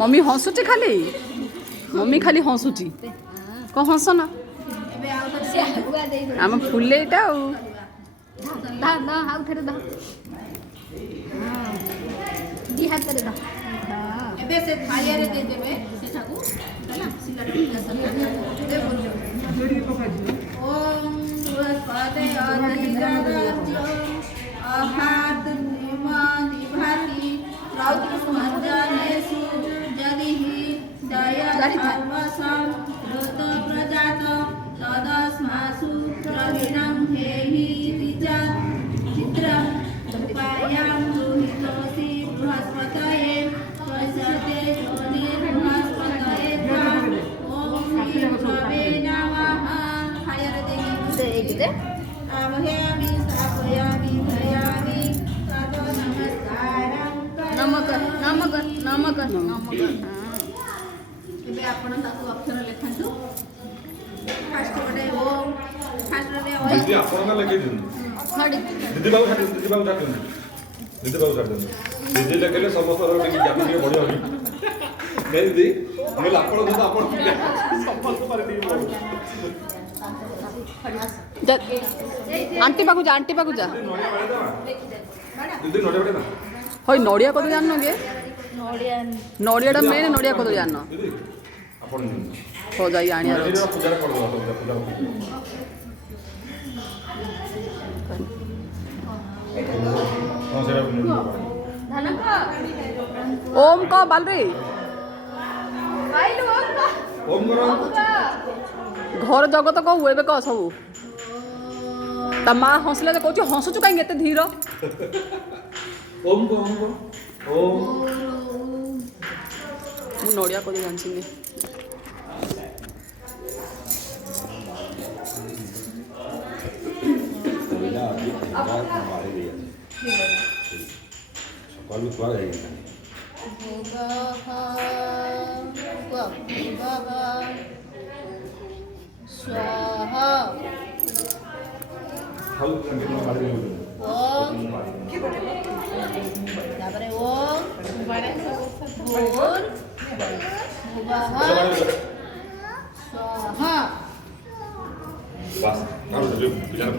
mummy हसुची खाली mummy खाली हसुची कौन हस ना आम फुले नमक नमक नमक नमक आपण अक्षर लिखु फास्ट गोटे ओम फास्ट रे ओम दीदी आपण का लगे दिन दीदी बाबू छाड़ दीदी बाबू छाड़ दीदी बाबू छाड़ दीदी लगले समस्त रो टिक जान के बढ़िया होई नहीं दीदी हम आपण तो आपण समस्त पर टिक आंटी पाकू जा दीदी नोड़े बड़े ना होय नड़िया कदू जान गे नड़िया मेन नड़िया कदू जान हो जाई आनिया पूजा कर दो पूजा हां सेरा ओम का बालरे ओम करो घर जगत कहू एबे कह सब ता माँ हंसले तो कहू हसुचु कहीं एते धीर ओम को ओम मु नड़िया कदू जानछि स्वाहा